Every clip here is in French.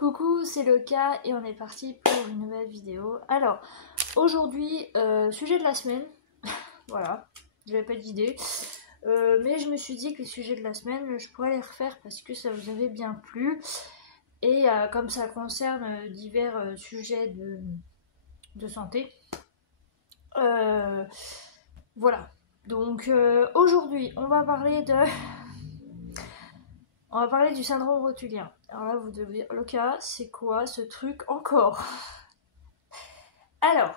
Coucou, c'est Loka et on est parti pour une nouvelle vidéo. Alors, aujourd'hui, sujet de la semaine, voilà, j'avais pas d'idée, mais je me suis dit que les sujets de la semaine, je pourrais les refaire parce que ça vous avait bien plu. Et comme ça concerne divers sujets de santé, voilà. Donc aujourd'hui, on va parler du syndrome rotulien. Alors là, vous devez dire, Loka, c'est quoi ce truc encore? Alors,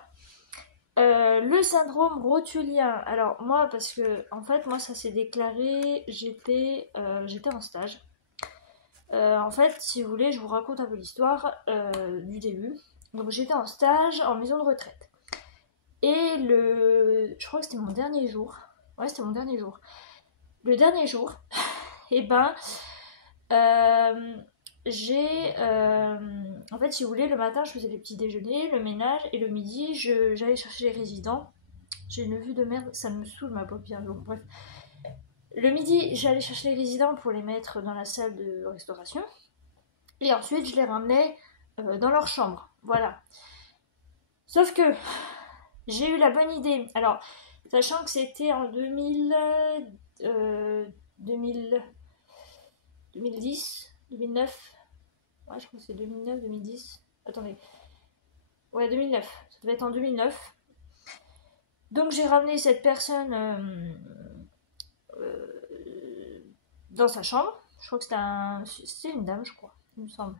le syndrome rotulien. Alors moi, parce que en fait, moi, ça s'est déclaré. J'étais en stage. En fait, si vous voulez, je vous raconte un peu l'histoire du début. Donc j'étais en stage en maison de retraite. Et je crois que c'était mon dernier jour. Ouais, c'était mon dernier jour. Le dernier jour, et ben, en fait, si vous voulez, le matin, je faisais les petits déjeuners, le ménage, et le midi, j'allais chercher les résidents. J'ai une vue de merde, ça me saoule ma paupière, donc bref. Le midi, j'allais chercher les résidents pour les mettre dans la salle de restauration. Et ensuite, je les ramenais dans leur chambre. Voilà. Sauf que j'ai eu la bonne idée. Alors, sachant que c'était en 2010, 2009. Ouais, je crois que c'est 2009, 2010. Attendez. Ouais, 2009. Ça devait être en 2009. Donc j'ai ramené cette personne dans sa chambre. Je crois que c'était une dame, je crois. Il me semble. Il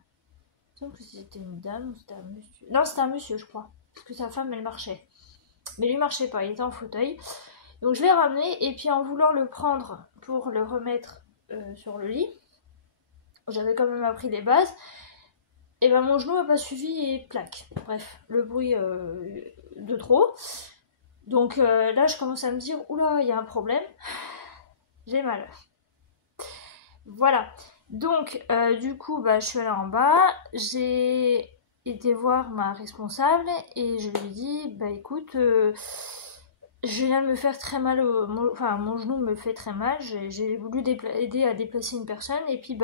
me semble que c'était une dame ou c'était un monsieur. Non, c'était un monsieur, je crois. Parce que sa femme, elle marchait. Mais lui marchait pas, il était en fauteuil. Donc je l'ai ramené et puis en voulant le prendre pour le remettre sur le lit, j'avais quand même appris les bases. Et ben mon genou n'a pas suivi et plaque. Bref, le bruit de trop. Donc là, je commence à me dire, oula, il y a un problème. J'ai mal. Voilà. Donc, du coup, je suis allée en bas. J'ai été voir ma responsable et je lui ai dit, écoute, je viens de me faire très mal. Mon genou me fait très mal. J'ai voulu aider à déplacer une personne et puis,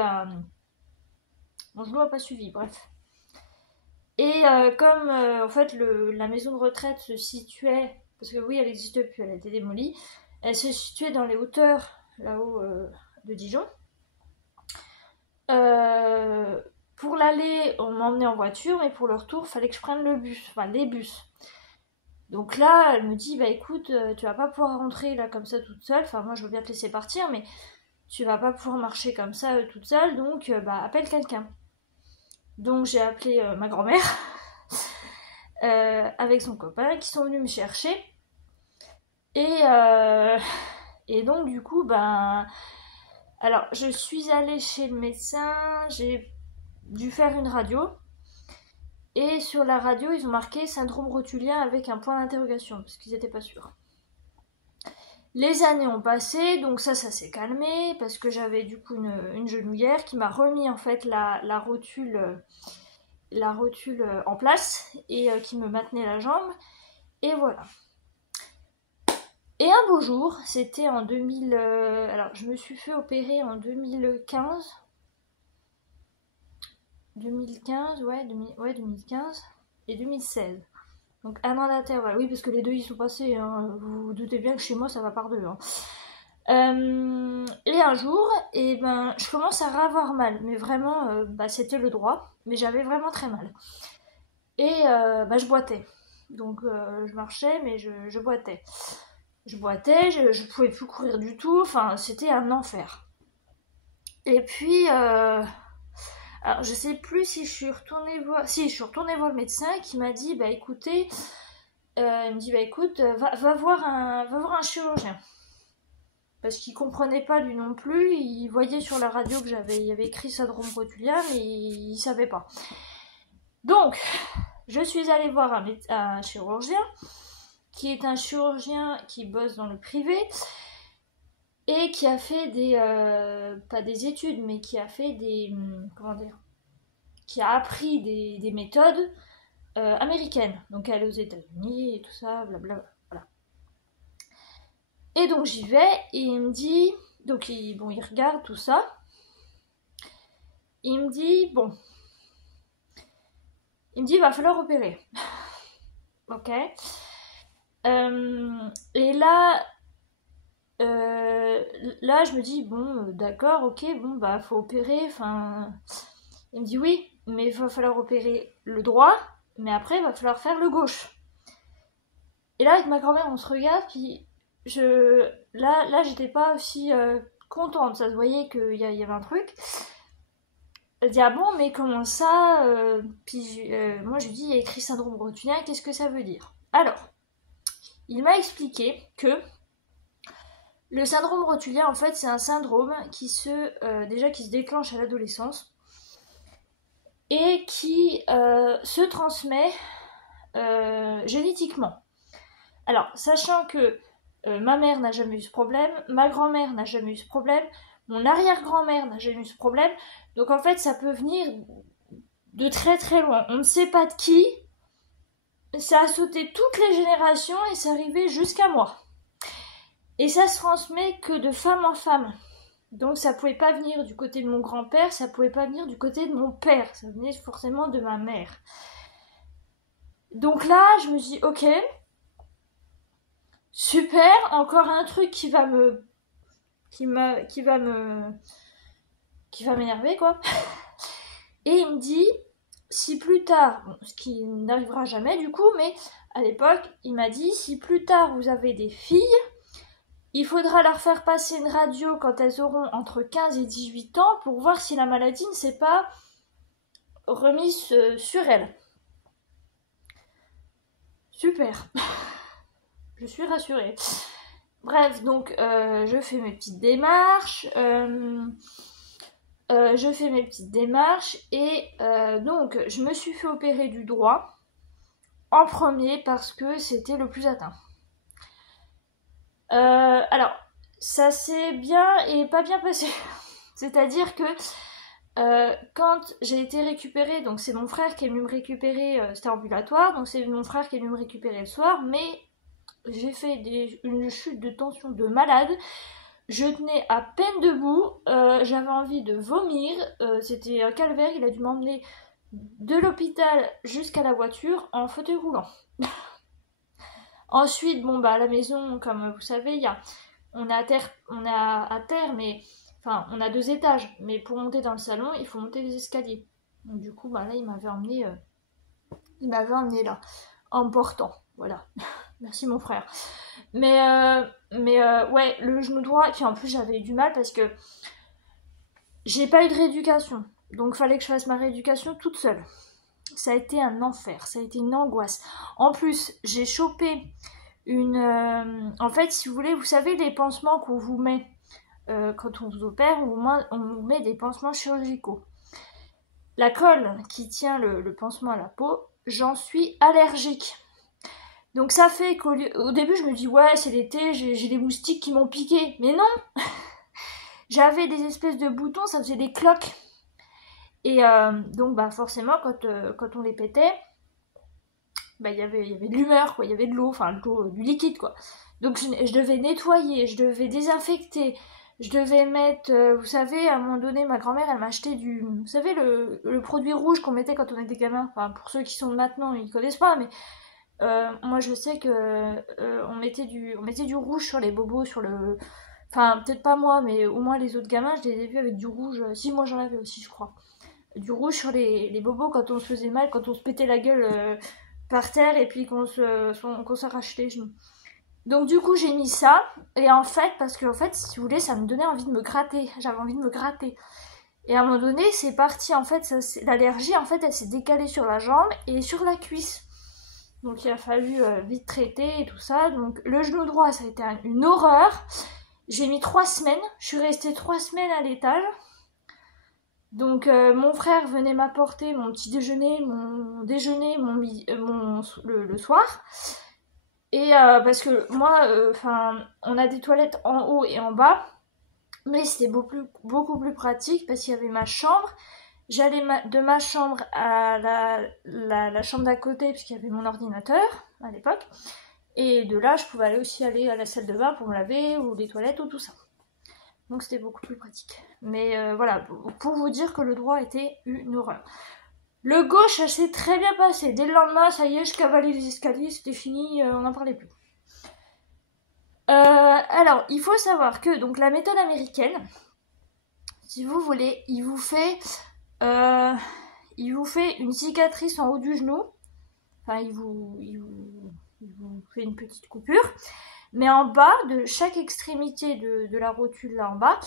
mon genou n'a pas suivi. Bref. Et comme en fait la maison de retraite se situait, parce que oui elle n'existe plus, elle a été démolie, elle se situait dans les hauteurs là-haut de Dijon. Pour l'aller on m'emmenait en voiture, mais pour le retour il fallait que je prenne les bus. Donc là elle me dit écoute tu vas pas pouvoir rentrer là comme ça toute seule, enfin moi je veux bien te laisser partir mais tu vas pas pouvoir marcher comme ça toute seule, donc appelle quelqu'un. Donc j'ai appelé ma grand-mère avec son copain qui sont venus me chercher et donc du coup alors je suis allée chez le médecin, j'ai dû faire une radio et sur la radio ils ont marqué syndrome rotulien avec un point d'interrogation parce qu'ils n'étaient pas sûrs. Les années ont passé, donc ça s'est calmé parce que j'avais du coup une genouillère qui m'a remis en fait la rotule en place et qui me maintenait la jambe. Et voilà. Et un beau jour, c'était en 2000... alors, je me suis fait opérer en 2015. 2015, ouais, 2015 et 2016. Donc un an d'intervalle. Oui, parce que les deux, ils sont passés. Hein. Vous vous doutez bien que chez moi, ça va par deux. Hein. Et un jour, je commence à avoir mal. Mais vraiment, c'était le droit. Mais j'avais vraiment très mal. Et je boitais. Donc je marchais, mais je boitais. Je boitais, je pouvais plus courir du tout, enfin c'était un enfer. Et puis, alors je sais plus si je suis retournée voir, je suis retournée voir le médecin qui m'a dit, écoutez, il me dit, écoute, va voir un chirurgien. Parce qu'il comprenait pas lui non plus, il voyait sur la radio que il y avait écrit syndrome rotulien, mais il savait pas. Donc, je suis allée voir un chirurgien, qui est un chirurgien qui bosse dans le privé et qui a fait pas des études, mais qui a fait qui a appris des méthodes américaines. Donc elle est aux États-Unis et tout ça, blablabla. Voilà. Et donc j'y vais et il me dit, donc il regarde tout ça. Il me dit, bon, Il me dit, il va falloir opérer. Ok. Et là, je me dis, bon, d'accord, ok, bon, bah, faut opérer, enfin... Il me dit, oui, mais il va falloir opérer le droit, mais après, il va falloir faire le gauche. Et là, avec ma grand-mère, on se regarde, puis là j'étais pas aussi contente, ça se voyait qu'il y avait un truc. Elle dit, ah bon, mais comment ça Puis moi, je lui dis, il y a écrit syndrome rotulien, qu'est-ce que ça veut dire? Alors, il m'a expliqué que le syndrome rotulien, en fait, c'est un syndrome qui se déclenche à l'adolescence et qui se transmet génétiquement. Alors, sachant que ma mère n'a jamais eu ce problème, ma grand-mère n'a jamais eu ce problème, mon arrière-grand-mère n'a jamais eu ce problème, donc en fait, ça peut venir de très très loin. On ne sait pas de qui, ça a sauté toutes les générations et c'est arrivé jusqu'à moi. Et ça se transmet que de femme en femme. Donc ça pouvait pas venir du côté de mon grand-père, ça pouvait pas venir du côté de mon père, ça venait forcément de ma mère. Donc là, je me dis, ok, super, encore un truc qui va m'énerver, quoi. Et il me dit, si plus tard, bon, ce qui n'arrivera jamais du coup, mais à l'époque, il m'a dit, si plus tard vous avez des filles, il faudra leur faire passer une radio quand elles auront entre 15 et 18 ans pour voir si la maladie ne s'est pas remise sur elles. Super. Je suis rassurée. Bref, donc je fais mes petites démarches. Et donc je me suis fait opérer du droit en premier parce que c'était le plus atteint. Alors, ça s'est bien et pas bien passé. C'est-à-dire que quand j'ai été récupérée, donc c'est mon frère qui est venu me récupérer, c'était ambulatoire, donc c'est mon frère qui est venu me récupérer le soir, mais j'ai fait une chute de tension de malade. Je tenais à peine debout, j'avais envie de vomir, c'était un calvaire, il a dû m'emmener de l'hôpital jusqu'à la voiture en fauteuil roulant. Ensuite, bon bah à la maison, comme vous savez, on a à terre, mais enfin on a 2 étages, mais pour monter dans le salon, il faut monter les escaliers. Donc du coup, bah là il m'avait emmené là, en me portant, voilà. Merci mon frère. Mais ouais, le genou droit, et puis en plus j'avais eu du mal parce que j'ai pas eu de rééducation, donc fallait que je fasse ma rééducation toute seule. Ça a été un enfer, ça a été une angoisse. En plus, j'ai chopé en fait, si vous voulez, vous savez les pansements qu'on vous met quand on vous opère, on vous met des pansements chirurgicaux. La colle qui tient le pansement à la peau, j'en suis allergique. Donc ça fait qu'au début, je me dis, ouais, c'est l'été, j'ai des moustiques qui m'ont piqué. Mais non. J'avais des espèces de boutons, ça faisait des cloques. Et donc bah forcément quand on les pétait, bah il y avait de l'humeur, quoi, il y avait de l'eau, enfin du liquide, quoi. Donc je devais nettoyer, je devais désinfecter, je devais mettre, vous savez, à un moment donné, ma grand-mère elle m'a acheté vous savez le produit rouge qu'on mettait quand on était gamin. Enfin pour ceux qui sont de maintenant ils connaissent pas, mais moi je sais que on mettait du rouge sur les bobos, enfin peut-être pas moi, mais au moins les autres gamins je les ai vus avec du rouge. Si moi j'en avais aussi, je crois. Du rouge sur les bobos quand on se faisait mal, quand on se pétait la gueule par terre et puis qu'on s'arrachait les genoux. Donc du coup j'ai mis ça, et en fait, parce que en fait, si vous voulez, ça me donnait envie de me gratter, j'avais envie de me gratter. Et à un moment donné, c'est parti, en fait, l'allergie, en fait, elle s'est décalée sur la jambe et sur la cuisse. Donc il a fallu vite traiter et tout ça. Donc le genou droit, ça a été une horreur. J'ai mis 3 semaines, je suis restée 3 semaines à l'étage. Donc mon frère venait m'apporter mon petit déjeuner, mon déjeuner, le soir. Et parce que moi, on a des toilettes en haut et en bas, mais c'était beaucoup plus pratique parce qu'il y avait ma chambre. J'allais de ma chambre à la chambre d'à côté parce qu'il y avait mon ordinateur à l'époque. Et de là, je pouvais aussi aller à la salle de bain pour me laver ou les toilettes ou tout ça. Donc c'était beaucoup plus pratique. Mais voilà, pour vous dire que le droit était une horreur. Le gauche, ça s'est très bien passé. Dès le lendemain, ça y est, je cavalais les escaliers, c'était fini, on n'en parlait plus. Alors, il faut savoir que donc la méthode américaine, si vous voulez, il vous fait une cicatrice en haut du genou. Enfin, il vous fait une petite coupure. Mais en bas, de chaque extrémité de la rotule là en bas,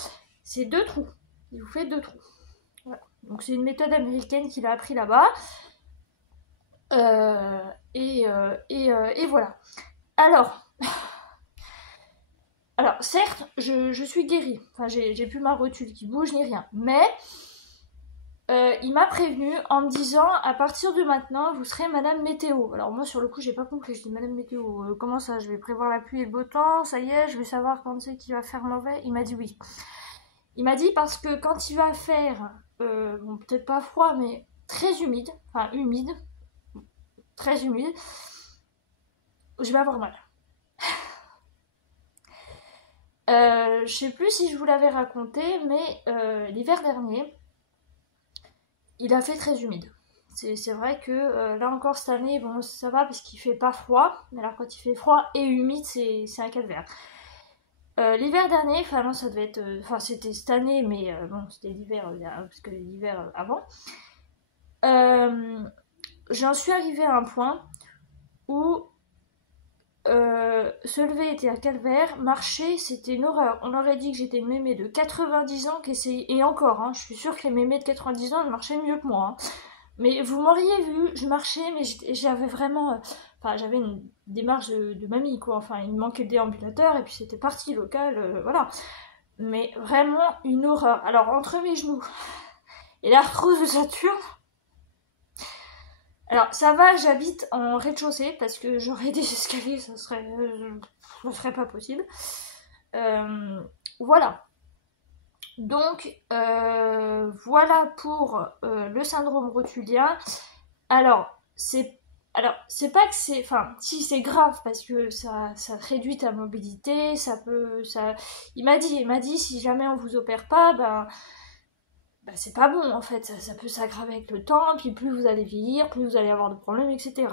c'est 2 trous. Il vous fait 2 trous. Voilà. Donc c'est une méthode américaine qu'il a appris là-bas. Et voilà. Alors certes, je suis guérie. Enfin, j'ai plus ma rotule qui bouge ni rien. Mais il m'a prévenu en me disant à partir de maintenant, vous serez Madame Météo. Alors moi sur le coup, j'ai pas compris. Je dis Madame Météo, comment ça? Je vais prévoir la pluie et le beau temps. Ça y est, je vais savoir quand c'est qu'il va faire mauvais. Il m'a dit oui. Il m'a dit parce que quand il va faire, bon peut-être pas froid, mais très humide, enfin humide, très humide, je vais avoir mal. Je sais plus si je vous l'avais raconté, mais l'hiver dernier, il a fait très humide. C'est vrai que là encore cette année, bon ça va parce qu'il fait pas froid, mais alors quand il fait froid et humide, c'est un calvaire. L'hiver dernier, enfin non ça devait être, enfin c'était cette année, mais bon c'était l'hiver, parce que l'hiver avant. J'en suis arrivée à un point où se lever était un calvaire, marcher c'était une horreur. On aurait dit que j'étais une mémé de 90 ans qui essayait, et encore, hein, je suis sûre que les mémés de 90 ans elles marchaient mieux que moi. Hein. Mais vous m'auriez vu, je marchais, mais j'avais vraiment. Enfin, j'avais une démarche de mamie, quoi. Enfin, il me manquait le déambulateur, et puis c'était parti local, voilà. Mais vraiment une horreur. Alors, entre mes genoux et l'arthrose de Saturne. Alors, ça va, j'habite en rez-de-chaussée, parce que j'aurais des escaliers, ça serait pas possible. Voilà. Donc, voilà pour le syndrome rotulien. Alors, c'est pas que c'est, enfin, si c'est grave parce que ça réduit ta mobilité, il m'a dit si jamais on vous opère pas, c'est pas bon en fait, ça peut s'aggraver avec le temps, puis plus vous allez vieillir, plus vous allez avoir de problèmes, etc.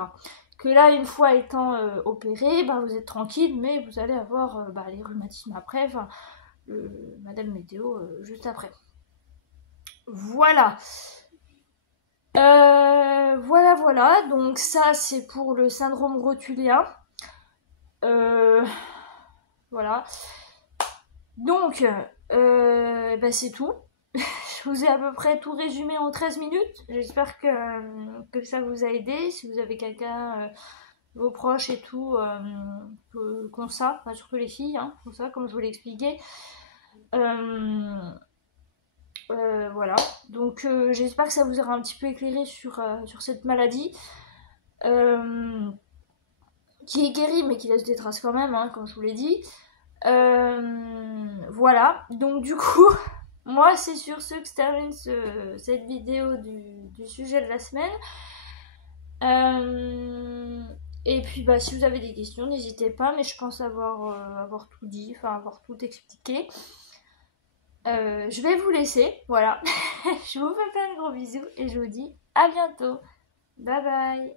Que là, une fois étant opéré, vous êtes tranquille, mais vous allez avoir les rhumatismes après, enfin, Madame Météo juste après. Voilà. Voilà, donc ça c'est pour le syndrome rotulien. Voilà. Donc, c'est tout. Je vous ai à peu près tout résumé en 13 minutes. J'espère que ça vous a aidé. Si vous avez quelqu'un, vos proches et tout, qu'on ça, enfin, surtout les filles, hein, comme ça, comme je vous l'ai expliqué. Voilà. Donc j'espère que ça vous aura un petit peu éclairé sur cette maladie. Qui est guérie mais qui laisse des traces quand même, hein, comme je vous l'ai dit. Voilà. Donc du coup... Moi, c'est sur ce que se termine cette vidéo du sujet de la semaine. Et puis, si vous avez des questions, n'hésitez pas, mais je pense avoir tout dit, enfin avoir tout expliqué. Je vais vous laisser, voilà. Je vous fais plein de gros bisous et je vous dis à bientôt. Bye bye.